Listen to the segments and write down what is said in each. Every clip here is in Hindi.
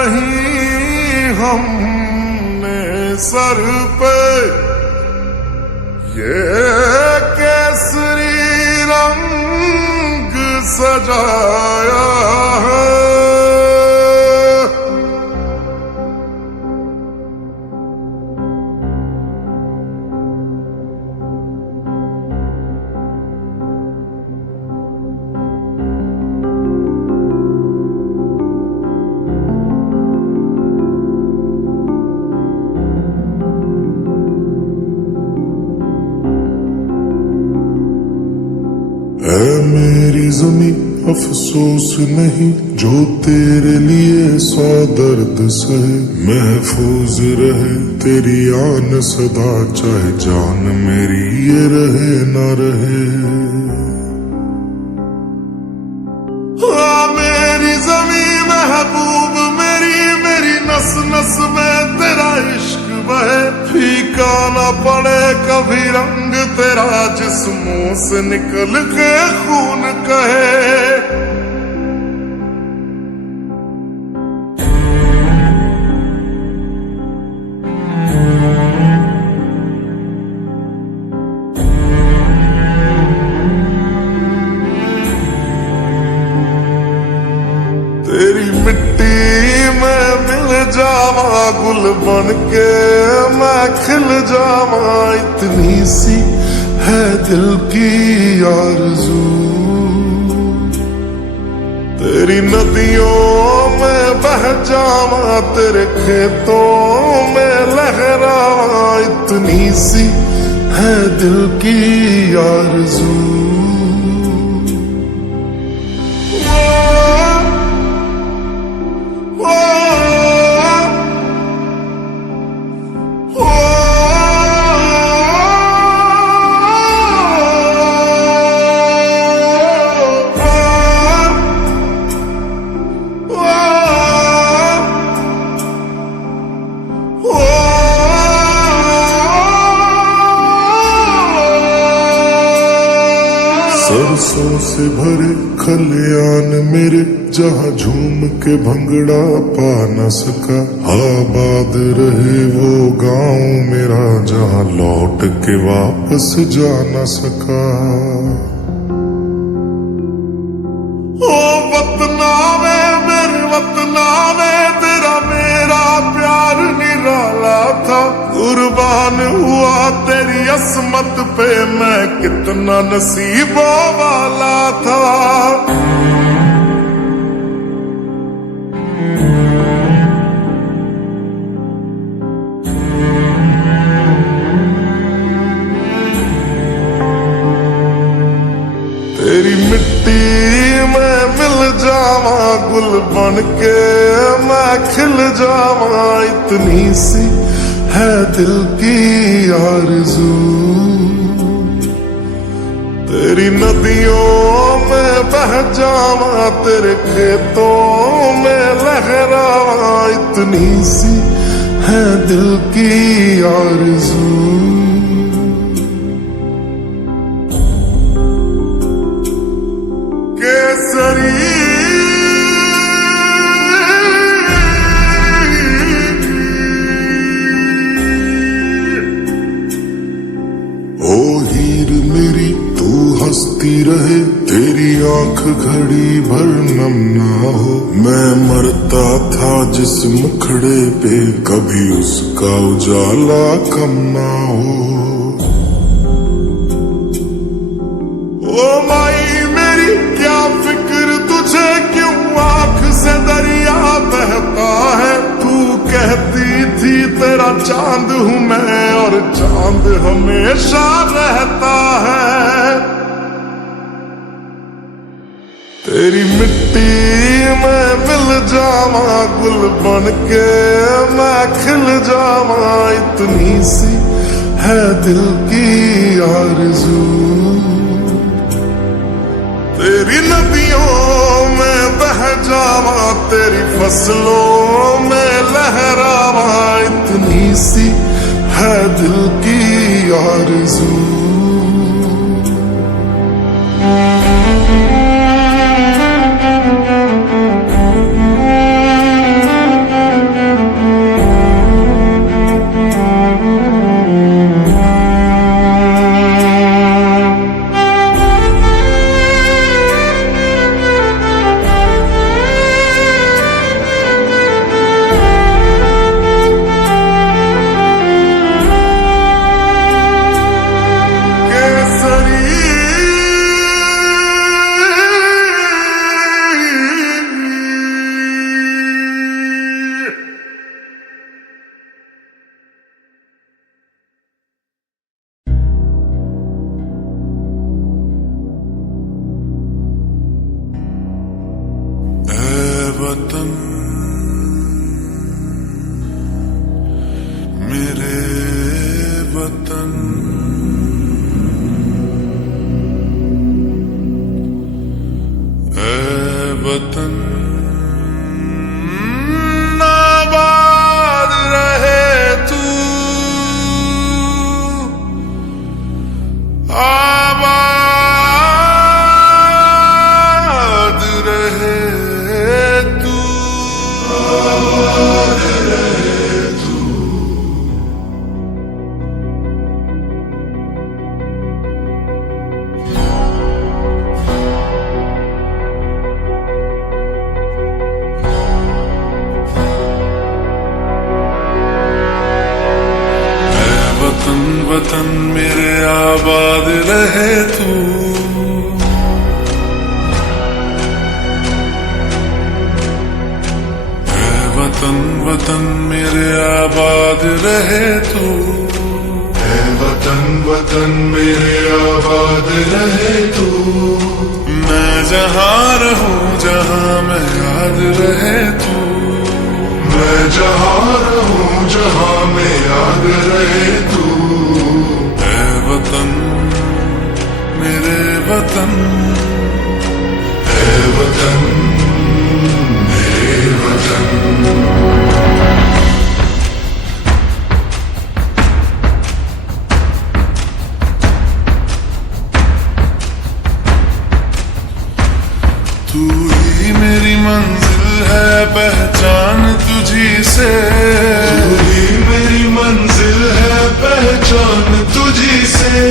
नहीं हमने सर पे ये केसरी रंग सजाया है। ऐ मेरी ज़मीं अफसोस नहीं जो तेरे लिए 100 दर्द सहे, महफूज रहे तेरी आन सदा चाहे जान मेरी ये रहे न रहे। मेरी ज़मीं महबूब मेरी नस नस में तेरा इश्क बहे, फीका न पड़े कभी रंग तेरा जिस्मों से निकल के खून कहे। तेरी मिट्टी में मिल जावा गुल बन के मैं खिल जावा, इतनी सी है दिल की आरज़ू। तेरी नदियों में बह जावा तेरे खेतों में लहरावा, इतनी सी है दिल की आरज़ू। सरसों से भरे खलियान मेरे जहाँ झूम के भंगड़ा पा न सका, आबाद रहे वो गांव मेरा जहाँ लौट के वापस जा न सका। ओ वतना में मेरे वतना में तेरा मेरा प्यार निराला था, कुर्बान हुआ तेरी असमत पे मैं कितना नसीबों वाला था। तेरी मिट्टी में मिल जावा गुल बन के मैं खिल जावा, इतनी सी है दिल की आरज़ू। तेरी नदियों में बह जावा तेरे खेतों में लहरावा, इतनी सी है दिल की आरज़ू। केसरी हंसती रहे तेरी आंख घड़ी भर नम ना हो, मैं मरता था जिस मुखड़े पे कभी उसका उजाला कम ना हो। ओ माई मेरी क्या फिक्र तुझे क्यों आंख से दरिया बहता है, तू कहती थी तेरा चांद हूँ मैं और चांद हमेशा रहता है। तेरी मिट्टी में मिल जावा गुल बन के मैं खिल जावा, इतनी सी है दिल की आरज़ू। तेरी नदियों में बह जावा तेरी फसलों में लहरावा, इतनी सी है दिल की आरज़ू। वतन मेरे वतन ऐ वतन आबाद रहे तू आबाद रहे तू आबाद रहे तू वतन वतन मेरे आबाद रहे तू ऐ वतन वतन मेरे आबाद रहे तू ऐ वतन वतन मेरे आबाद रहे तू मैं जहाँ रहूं जहाँ मैं याद रहे तू मैं जहाँ रहूं जहाँ मैं याद रहे तू ऐ वतन मेरे वतन ऐ वतन मेरे वतन तू ही मेरी मंजिल है पहचान तुझी से तू ही मेरी मंजिल है पहचान तुझी से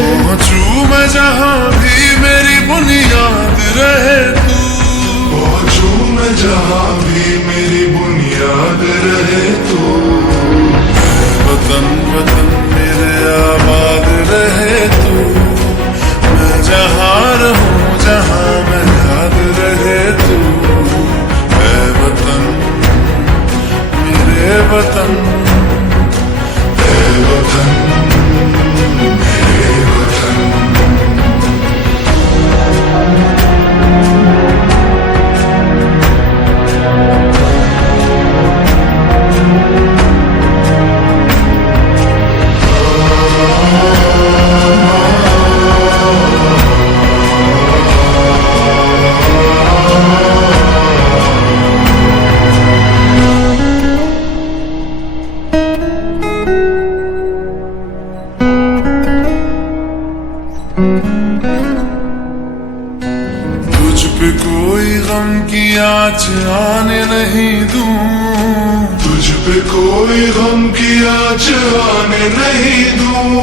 पहुंचू मैं जहां भी मेरी बुनियाद रहे तू पहुंचू मैं जहां भी मेरी बुनियाद रहे तू वतन वतन मेरे आबाद रहे तू मैं जहां रहूं जहां मैं याद रहे तू ऐ वतन मेरे वतन ऐ वतन मेरे वतन तुझ पे कोई गम की आँच आने नहीं दूं तुझ पे कोई गम की आँच आने नहीं दूं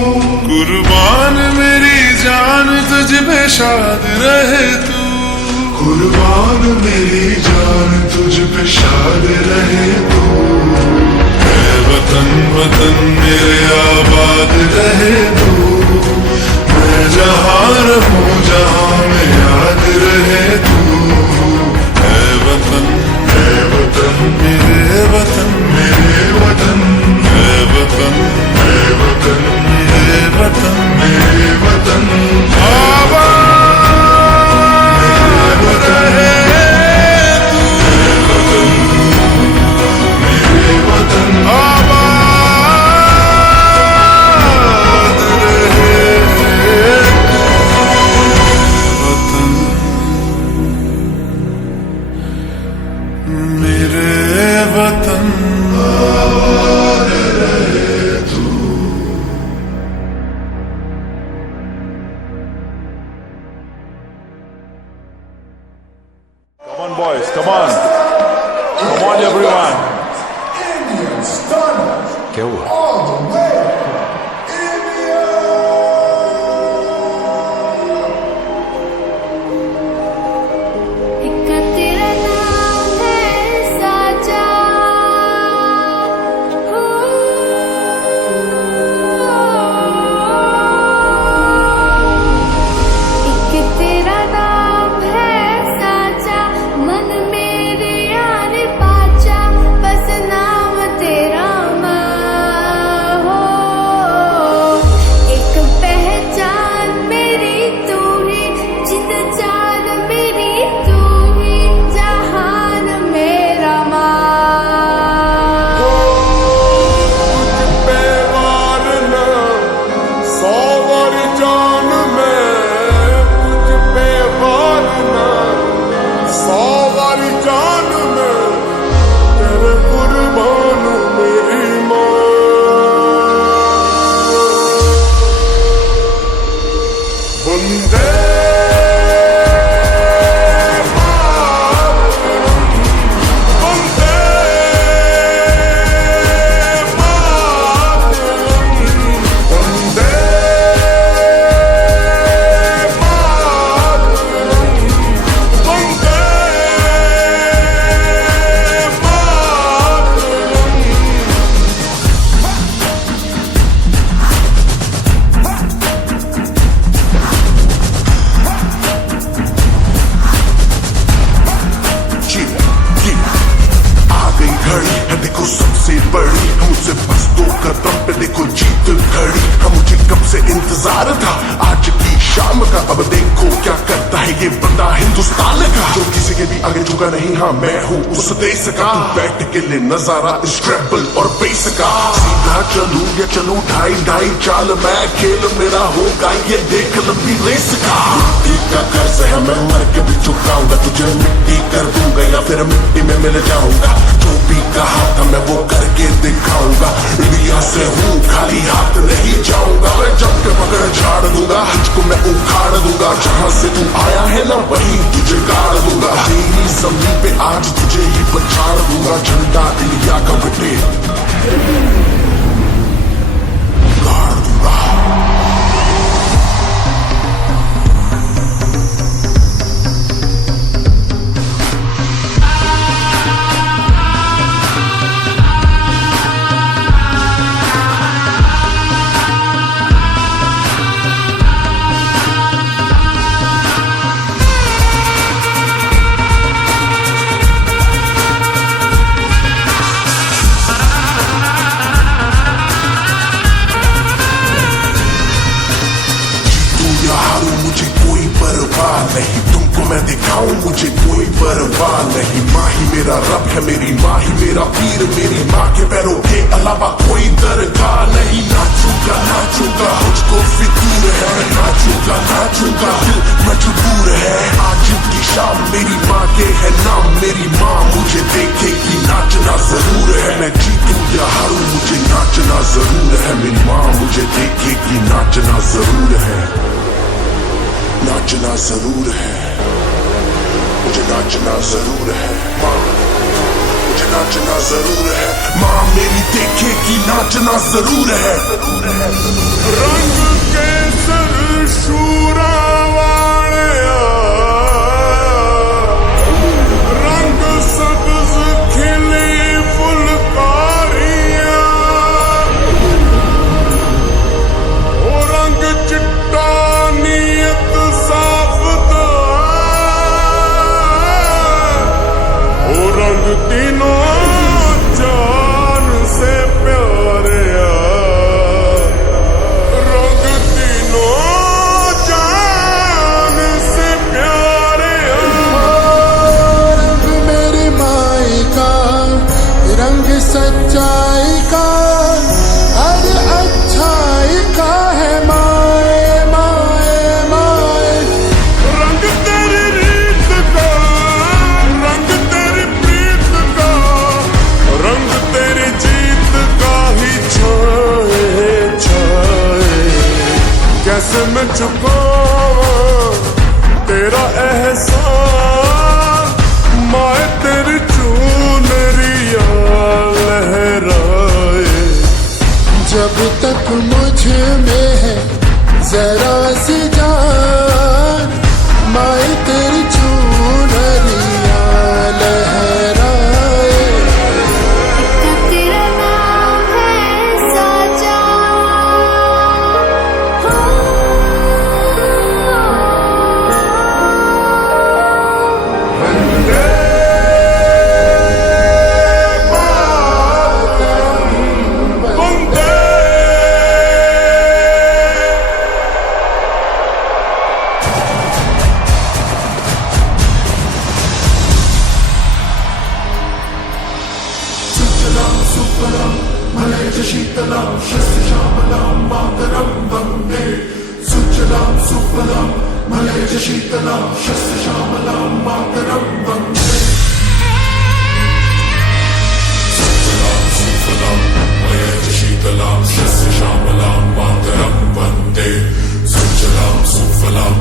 कुर्बान मेरी जान तुझ पे शाद रहे तू कुर्बान मेरी जान तुझ पे शाद रहे तू ऐ वतन वतन मेरे आबाद रहे तू मैं जहाँ रहूं जहाँ मैं याद रहे तू ऐ वतन मेरे वतन मेरे वतन ऐ वतन मेरे वतन मेरे वतन आबाद रहे तू मेरे वतन आबाद रहे वतन मेरे वतन आबाद रहे तू Come on, boys, come on. Come on, everyone. Indian Stunner क्या हुआ? all the way India एक तेरा नाम है साजा एक तेरा नाम है साजा मन मेरे यार पाचा बस नाम तेरा माँ हो वंदे देखो सबसे बड़ी हमसे बस 2 कदम पे देखो जीत खड़ी। हम मुझे कब से इंतजार था आज की शाम का, अब देखो क्या करता है ये बंदा हिंदुस्तान का, जो किसी के भी आगे झुका नहीं। हाँ मैं हूँ उस देश का, बैठ के ले नजारा इस ट्रैवल और बेस का। सीधा चलूं या चलूं ढाई ढाई चाल, मैं खेल मेरा होगा ये देख लंबी रेस का। मिट्टी का कर्ज है मैं मर के भी चुकाऊंगा, तुझे मिट्टी कर दूंगा या फिर मिट्टी में मिल जाऊंगा। जो भी कहा था मैं वो करके दिखाऊंगा, इंडिया से हूँ खाली हाथ नहीं जाऊंगा। मैं जब के पकड़ झाड़ दूंगा, तुझको मैं उखाड़ दूंगा। जहाँ से तू आया है ना वहीं तुझे गाड़ दूंगा। तेरी जमीन पे आज तुझे ही पछाड़ दूंगा। झंडा इंडिया का बेटे गाड़ दूंगा। मुझे कोई परवाह नहीं, तुमको मैं दिखाऊं मुझे कोई परवाह नहीं। माँ ही मेरा रब है, मेरी माँ ही मेरा पीर, मेरी माँ के पैरों के अलावा कोई दरगाह नहीं। नाचूंगा नाचूंगा मुझको फितूर है, नाचूंगा नाचूंगा दिल मजबूर है। आज की शाम मेरी माँ के है नाम, मेरी माँ मुझे देखेगी नाचना जरूर है। मैं जीतूं या हारूं मुझे नाचना जरूर है, मेरी माँ मुझे देखेगी नाचना जरूर है। नाचना जरूर है, मुझे नाचना जरूर है। माँ मुझे नाचना जरूर है, माँ मेरी देखेगी नाचना जरूर है। रंग केसर शूरा वालिया, रंग सब्ज खिली फुलकारियां, ओ रंग चिट्टा नीयत रंग तीनों जान से प्यारे, रंग तीनों जान से प्यारे। रंग मेरी माई का, रंग सच्चाई का, अरे अच्छाई का है माए माए माए। रंग तेरी रीत का, रंग तेरी प्रीत का, रंग तेरी जीत का ही छाए छाए। कैसे मैं चुकाऊं तेरा एहसान, माए तेरी चूनरिया लहराए। जब तक मुझ में है जरा सी जान, माए तेरी चूनरिया लहराए। तेरा नाम है साजा, वंदे मातरम, वंदे। सुजलां सुफलां मलयज शीतलां शस्यश्यामलां मातरं वन्दे। सुजलां सुफलां मलयज शीतलां शस्यश्यामलां मातरं वन्दे। सुजलां सुफलां मलयज शीतलां शस्यश्यामलां मातरं वन्दे। सुजलां सुफलां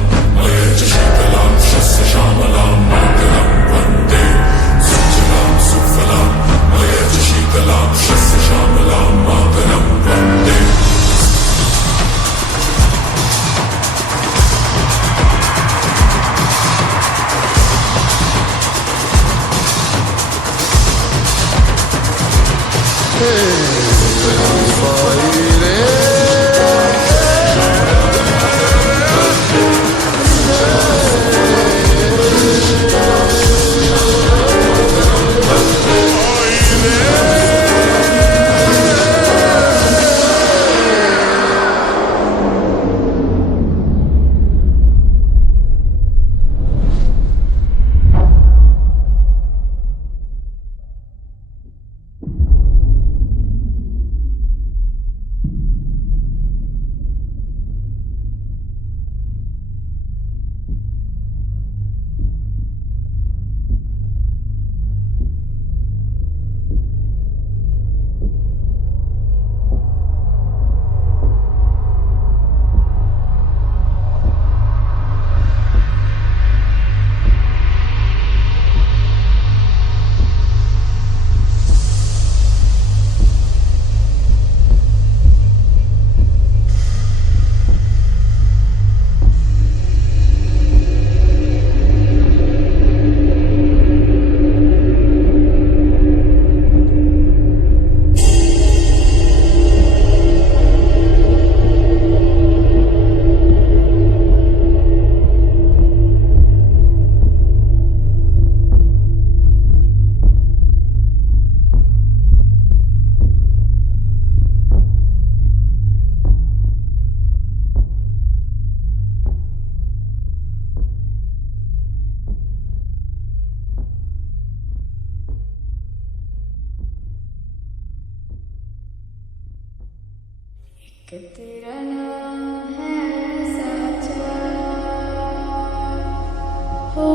कि तेरा नाम है साचा हो।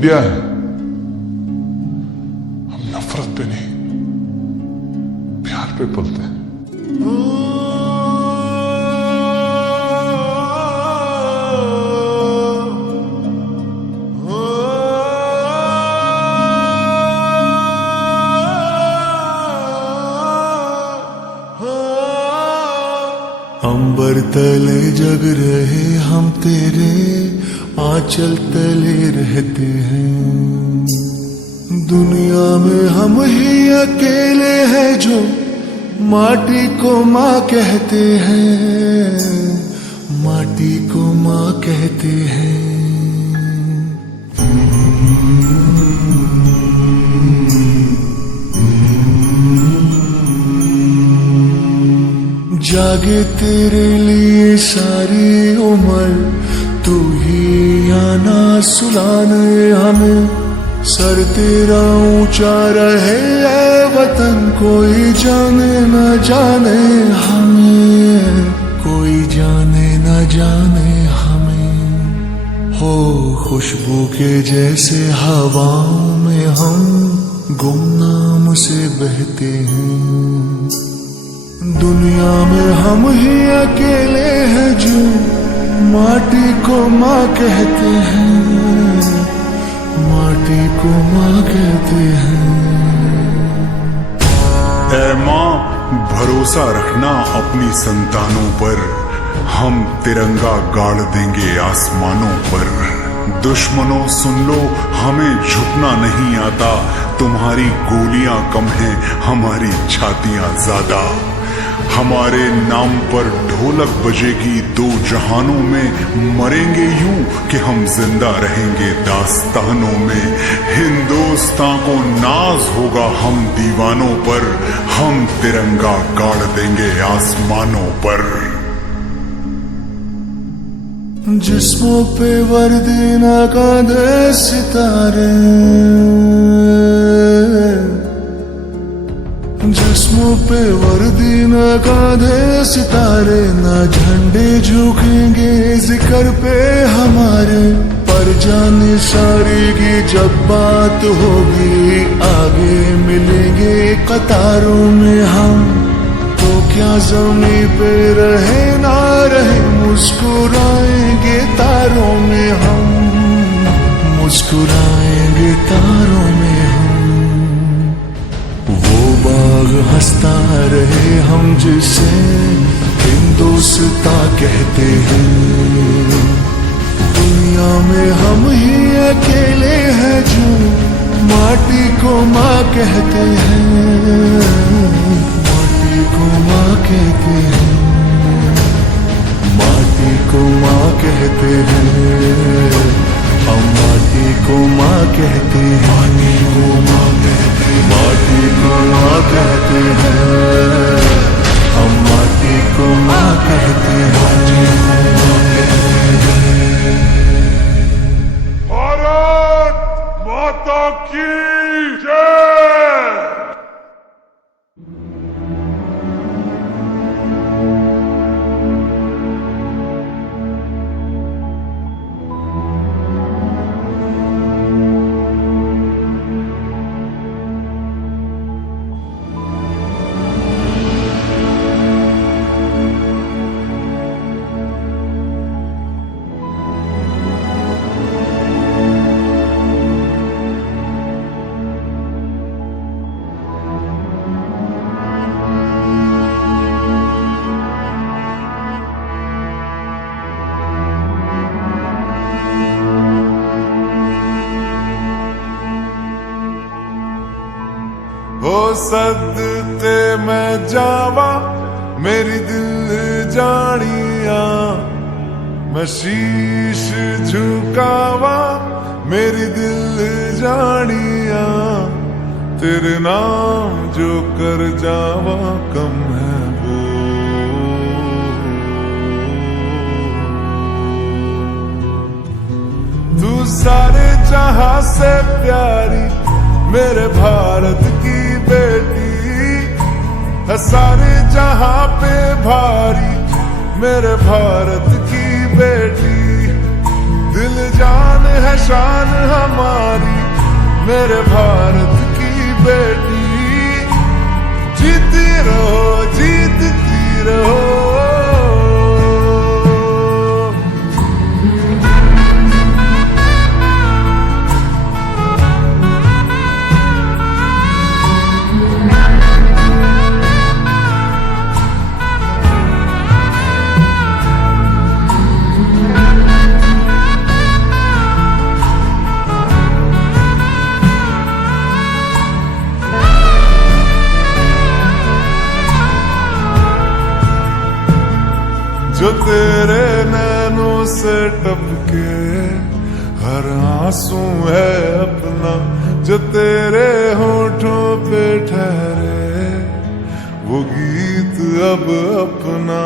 इंडिया है, हम नफरत पे नहीं प्यार पे पलते हैं। अंबर तले जग रहे हम तेरे आंचल तले रहते हैं। दुनिया में हम ही अकेले हैं जो माटी को माँ कहते हैं, माटी को माँ कहते हैं। जागे तेरे लिए सारी उम्र, तू ही आना सुलाने हमें। सर तेरा ऊंचा रहे ऐ वतन, कोई जाने न जाने हमें, कोई जाने न जाने हमें। हो खुशबू के जैसे हवाओं में हम गुमनाम से बहते हैं। दुनिया में हम ही अकेले हैं जो माटी को माँ कहते हैं, माटी को माँ कहते हैं। ऐ माँ, भरोसा रखना अपनी संतानों पर, हम तिरंगा गाड़ देंगे आसमानों पर। दुश्मनों सुन लो, हमें झुकना नहीं आता, तुम्हारी गोलियां कम हैं, हमारी छातियां ज्यादा। हमारे नाम पर ढोलक बजेगी दो जहानों में, मरेंगे यूं कि हम जिंदा रहेंगे दास्तानों में। हिंदुस्तान को नाज होगा हम दीवानों पर, हम तिरंगा गाड़ देंगे आसमानों पर। जिस्मों पे वर्दी ना कांधे सितारे, जिस्मों पे वर्दी न कांधे सितारे, न झंडे झुकेंगे जिक्र पे हमारे। पर जाने सारेगी जब बात होगी, आगे मिलेंगे कतारों में हम। तो क्या ज़मीं पे रहे ना रहे, मुस्कुराएंगे तारों में हम, मुस्कुराएंगे तारों में हम। वो बाग हंसता रहे हम जिसे हिंदुस्तां कहते हैं। दुनिया में हम ही अकेले हैं जो माटी को माँ कहते हैं, माटी को माँ कहते हैं, माटी को माँ कहते हैं। हम माटी को माँ कहते हैं, माटी को माँ कहते हैं, माटी को माँ कहते हैं। हम माटी को माँ कहते हैं। भारत माता की जय। हो सदते मैं जावा मेरी दिल जानिया, मैं शीश झुकावा मेरी दिल जानिया। तेरे नाम जो कर जावा कम है वो, तू सारे जहां से प्यारी मेरे भारत की बेटी है, सारे जहां पे भारी मेरे भारत की बेटी। दिल जान है शान हमारी, मेरे भारत की बेटी। जीती रहो जीतती रहो। जो तेरे नैनों से टपके हर आंसू है अपना, जो तेरे होठों पे ठहरे वो गीत अब अपना।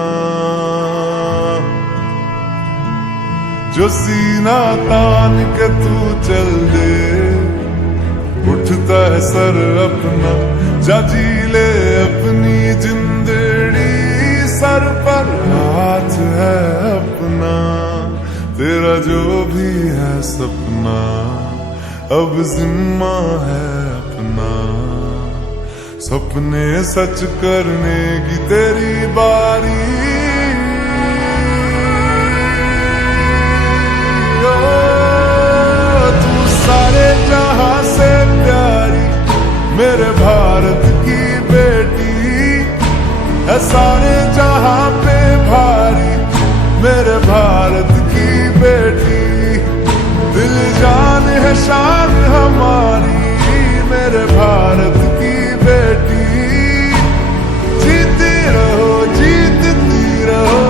जो सीना तान के तू चल दे, उठता है सर अपना, जा जी ले अपनी जिंदड़ी, सर पर हाथ है अपना। तेरा जो भी है सपना अब जिम्मा है अपना, सपने सच करने की तेरी बारी। ओ, तू सारे जहां से प्यारी, मेरे भारत की बेटी है, सारे जहां पे भारी, मेरे भारत की बेटी। दिल जान है शान हमारी, मेरे भारत की बेटी। जीती रहो जीतती रहो।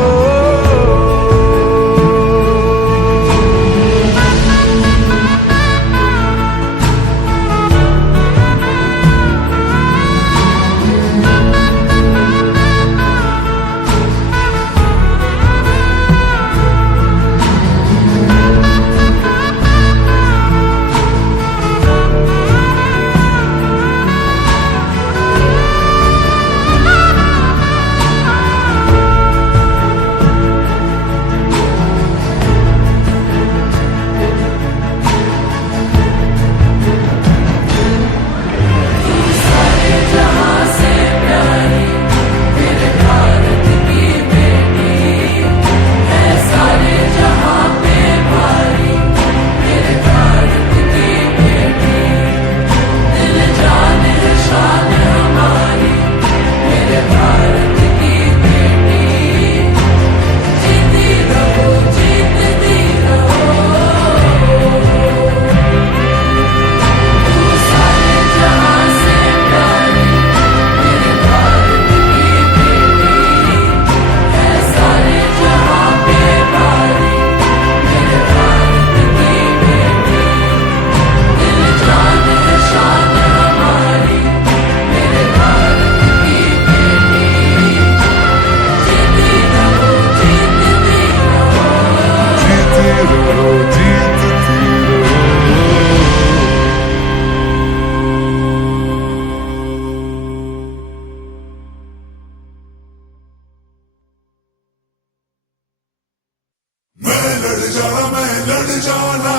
लड़ जाना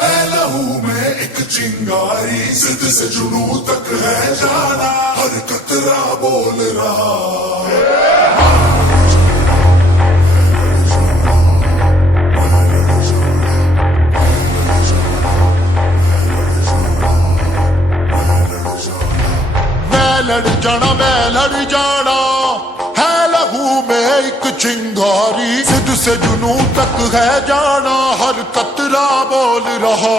है लहू में एक चिंगारी, जिद से जुनू तक है जाना, हर कतरा बोल रहा मैं लड़ जाना है लहू में एक चिंगारी, जिद से जुनू तक है जाना, हर कतरा बोल रहा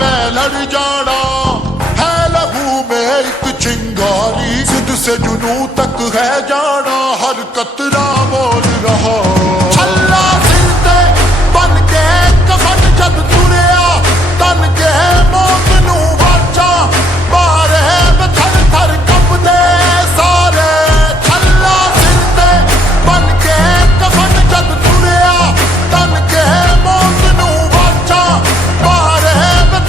मैं लड़ जाना है लहू में एक चिंगारी, जिद से जुनू तक है जाना, हर कतरा बोल रहा छल्ला सिर ते बन के कफन जद तुरिया, तन के मौत नू वाचा बारे में थर थर कंबदे सारे, छल्ला सिर ते बन के कफन जद तुरिया, तन के मौत नू वाचा बारे में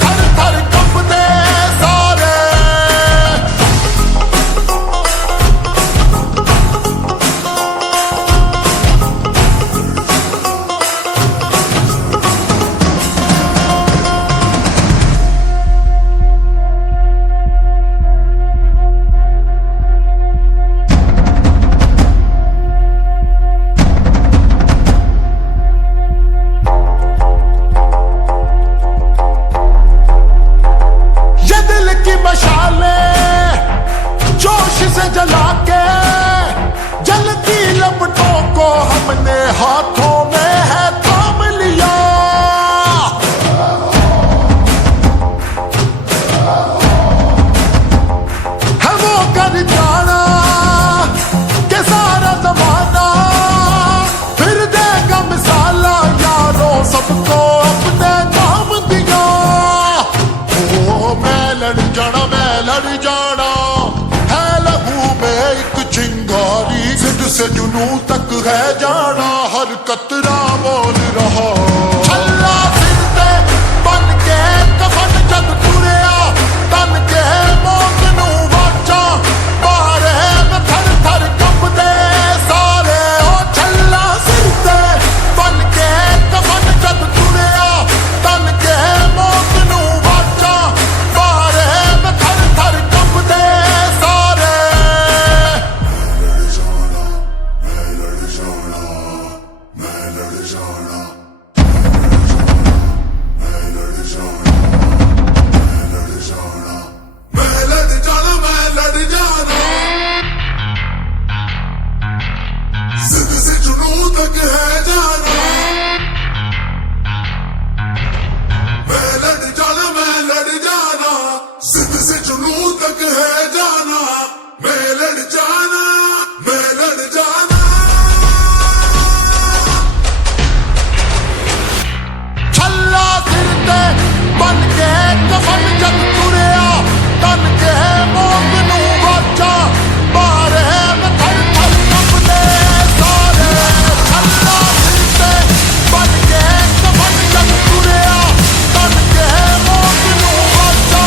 हमने हाथों में है थाम लिया। है वो कर जाना के सारा जमाना फिर देगा मिसाला यारों सबको अपने नाम दिया। ओ मैं लड़ जाना है लहू में एक चिंगारी, जिद से जुनू तक है जाना, हर कतरा बोल रहा। छल्ला सिर पे बन के कफन जद तुरिया, तन के मौत नू वाचा, बारे में थर थर कंबदे सारे। ओ छल्ला सिर पे बन के कफन जद तुरिया, तन के मौत नू वाचा, बारे में थर थर कंबदे सारे। जिद से जुनून तक है जाना, मैं लड़ जाना, जिद से जुनून तक है जाना, मैं लड़ जाना। छल्ला सिर ते बन के कफन जद तुरिया, तन के मौत नू वाचा, बारे में थर थर कंबदे सारे। छल्ला सिर ते बन के कफन जद तुरिया, तन के मौत नू वाचा,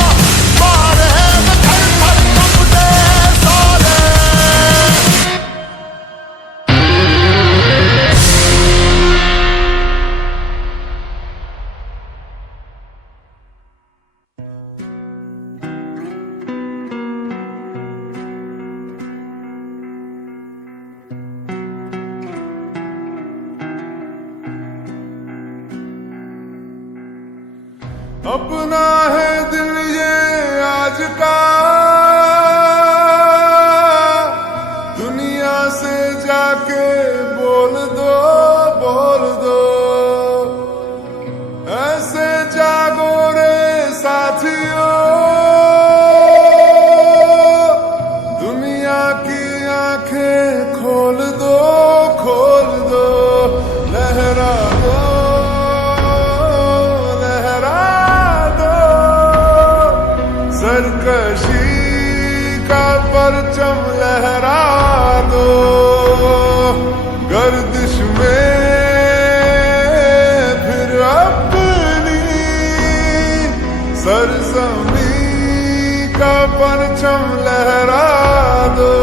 बारे में थर थर कंबदे सारे। अपना है दिल ये आज का, दुनिया से जाके बोल दो, ऐसे जागो रे साथियों, दुनिया की आंखें खोल दो, लहरा दो, सरकशी का परचम लहरा दो, गर्दिश में फिर अपनी सरजमी का परचम लहरा दो,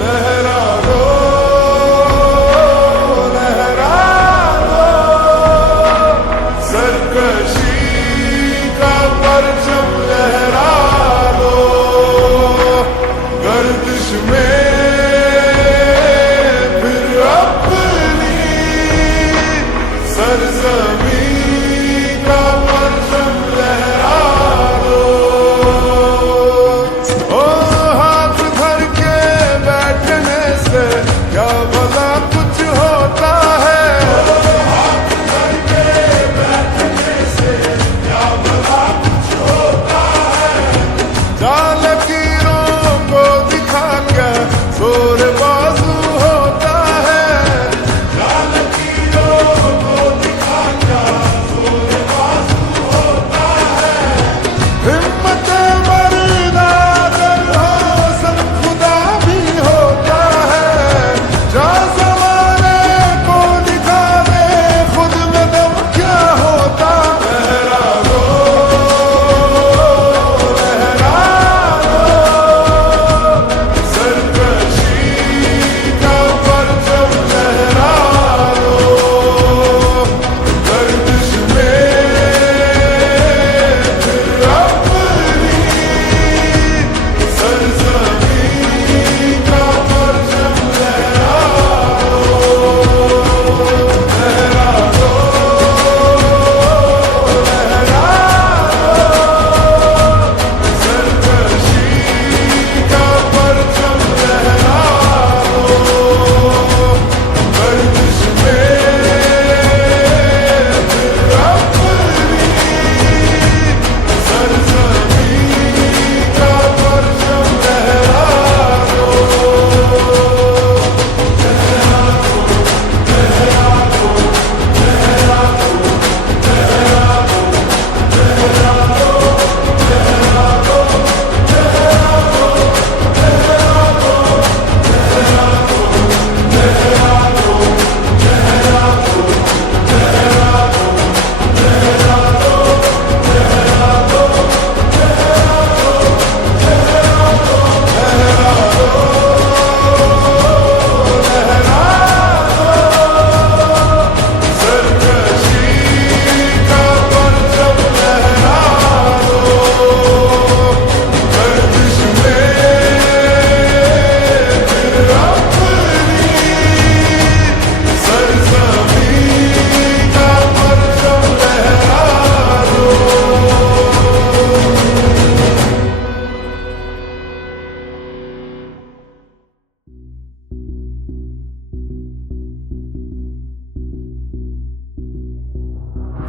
लहरा दो, सरकशी का परचम लहरा दो, गर्दिश में फिर अपनी सरजमी का परचम लहरा दो।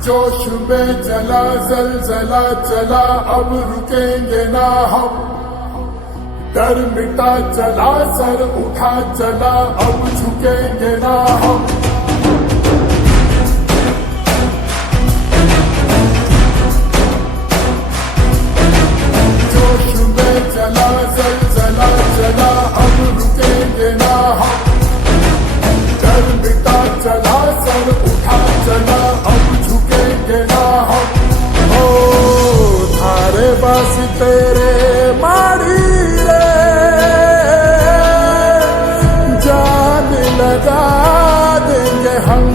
जोश में चला जलजला चला, अब रुकेंगे ना हम। डर मिटा चला, सर उठा चला, अब झुकेंगे ना हम। जोश में चला जलजला चला, अब रुकेंगे ना हम। डर मिटा चला, सर उठा चला, अब झुकेंगे ना हम। ओ थारे बस तेरे मारी रे, जान लगा देंगे हम।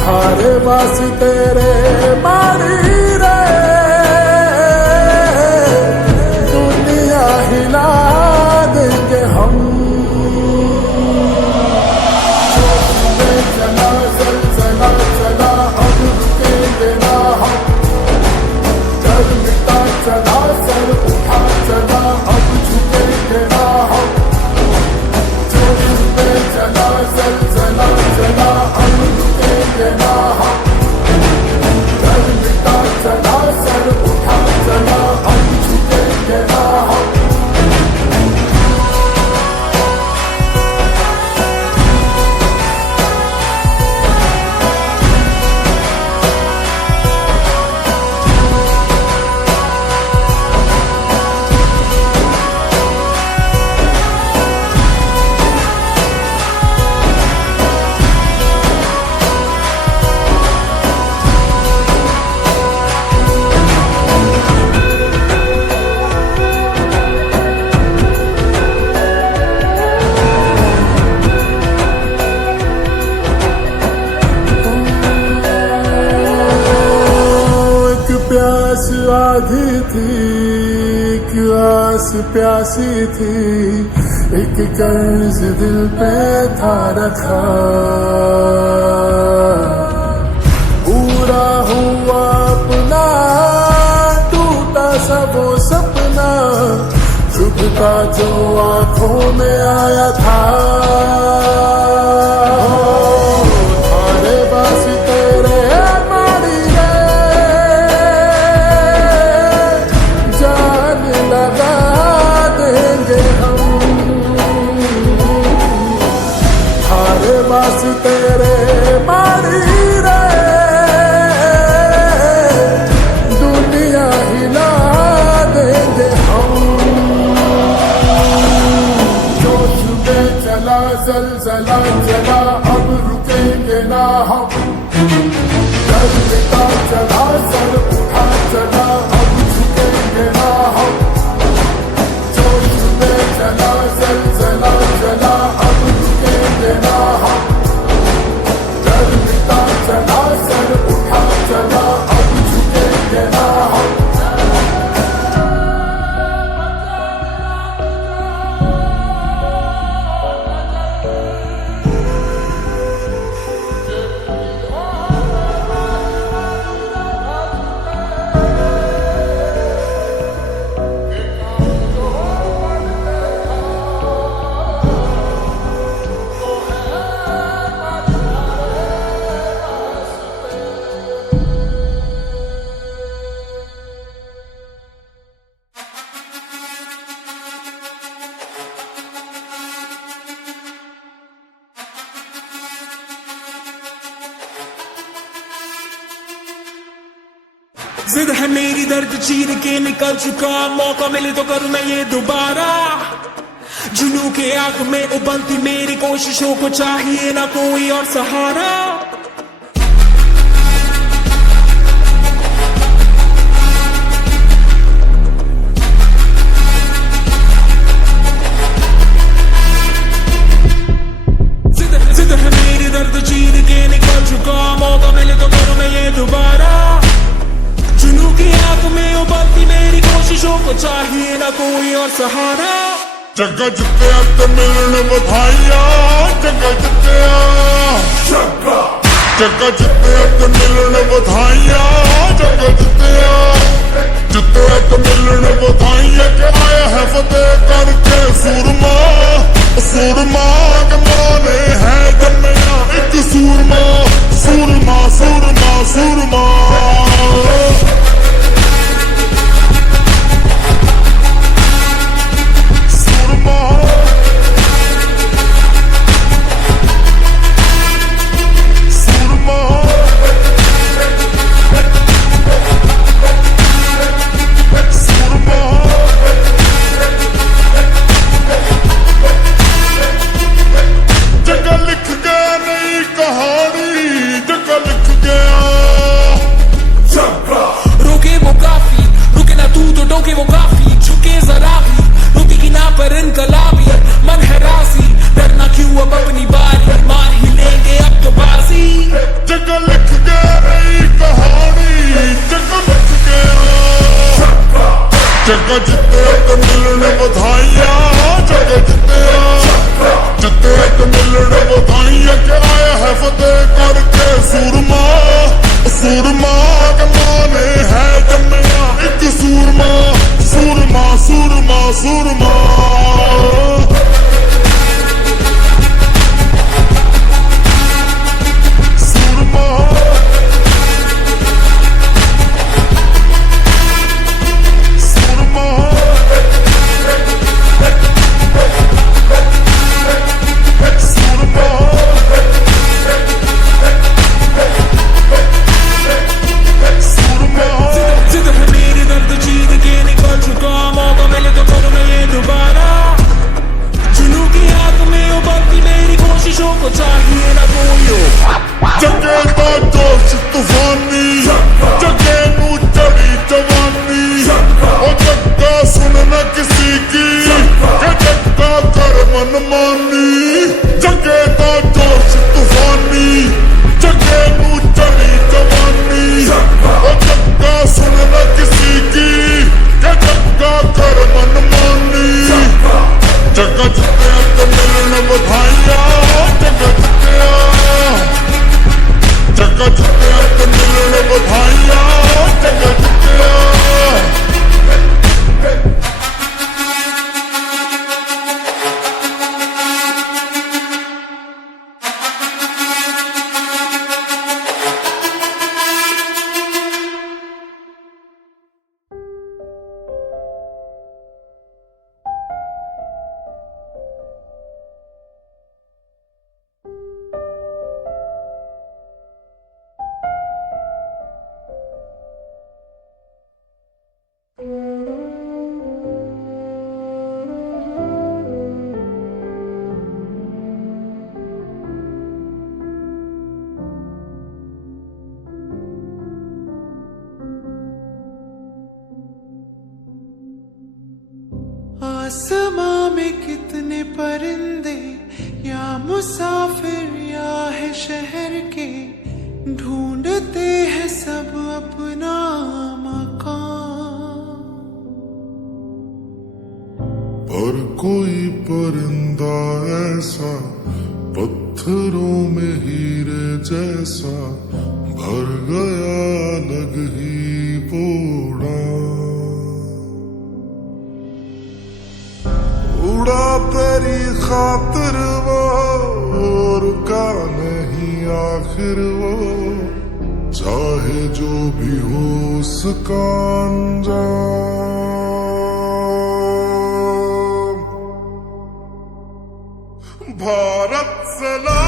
थारे बस तेरे मारी रे, दुनिया हिला देंगे हम। चला जलजला चला, अब रुकेंगे ना हम। डर मिटा चला, सर उठा चला, अब झुकेंगे ना हम। जोश में चला जलजला चला, अब रुकेंगे ना हम। डर मिटा चला, सर उठा चला, अब झुकेंगे ना हम। प्यास आधी थी, एक आस प्यासी थी, एक कर्ज दिल पे था रखा। पूरा हुआ अपना, टूटा सा वो सपना, चुभता जो आंखों में आया था। थारे बस तेरे मारी रे, जान लगा देंगे हम। थारे बस तेरे मारी रे, दुनिया हिला देंगे हम। जोश में चला जलजला चला, अब रुकेंगे ना हम। डर मिटा चला, सर उठा चला, अब झुकेंगे ना हम। जोश में चला जलजला चला, अब रुकेंगे ना हम। डर मिटा चला, सर उठा चला, अब झुकेंगे ना हम। जिद है मेरी दर्द चीर के निकल चुका, मौका मिले तो करूं मैं ये दोबारा। जुनू के आग में उबलती मेरी कोशिशों को चाहिए ना कोई और सहारा। जिद है मेरी दर्द चीर के निकल चुका, मौका मिले तो करूं मैं ये दोबारा। जुनू की आग में उबलती मेरी कोशिशों को चाहिए ना कोई और सहारा। जगह जित्तिया ते मिलन बधाइया, जगह जित्तिया, जगह जित्तिया ते मिलन बधाइया, जगह जित्तिया, जित्तिया ते मिलन बधाइया। के आया है फतेह करके सूरमा, सूरमा के माने है जन्मया एक सूरमा। मिलन बधाइयां जगे जिते ते मिलन बधाइयां के आया है फतेह करके सूरमा सूरमा के माने है जमया एक सूरमा सूरमा सूरमा सूरमा आसमां में कितने परिंदे या मुसाफिर या है शहर के ढूंढते हैं सब अपना मकान। और कोई परिंदा ऐसा पत्थरों में हीरे जैसा भर गया अलग ही पोड़ा। उड़ा तेरी खातिर वो रुका नहीं आखिर वो, चाहे जो भी हो उसका अंजाम। भारत सलाम,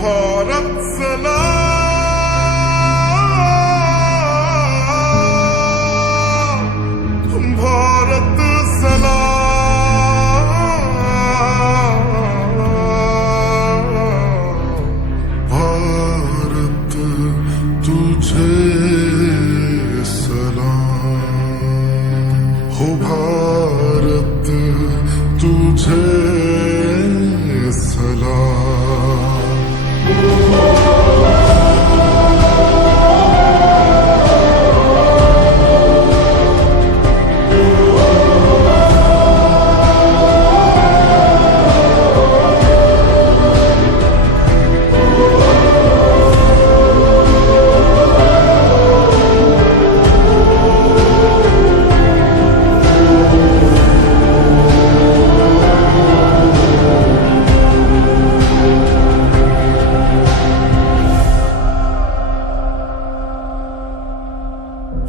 भारत सलाम, भारत सलाम, भारत तुझे सलाम हो, भारत तुझे सलाम।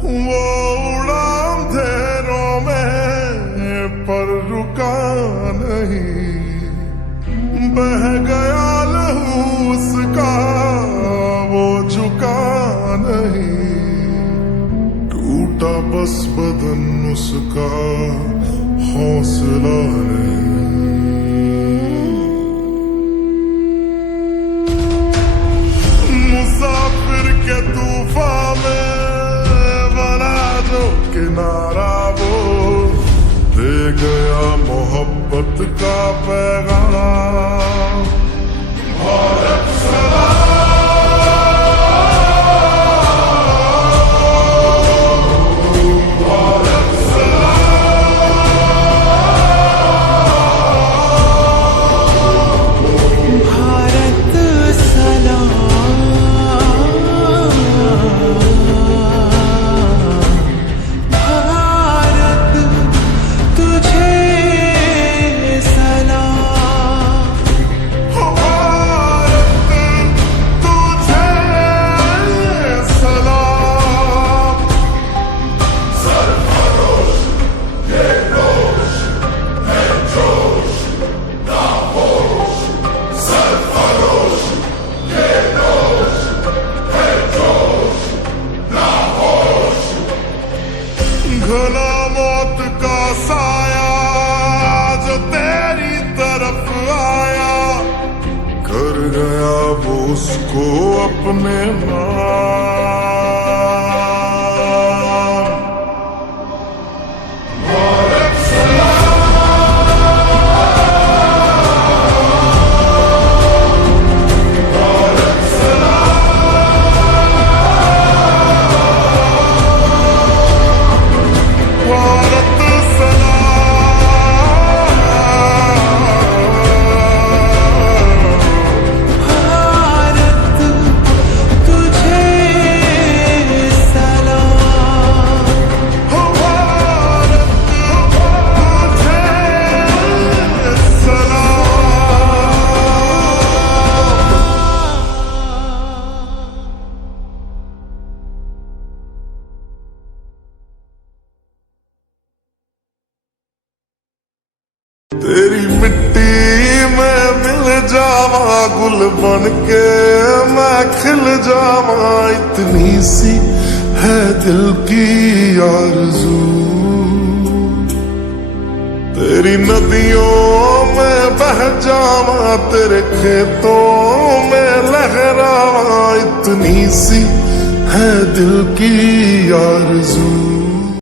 वो उड़ा अंधेरों में पर रुका नहीं, बह गया लहू उसका वो झुका नहीं, टूटा बस बदन उसका हौसला नहीं। मुसाफिर के तूफान में किनारा वो दे गया मोहब्बत का पैगाम। भारत सलाम, को अपने नाम। भारत तेरी मिट्टी में मिल जावा, गुल बन के मैं खिल जावा, इतनी सी है दिल की आरज़ू। तेरी नदियों में बह जावा, तेरे खेतों में लहरावा, इतनी सी है दिल की आरज़ू।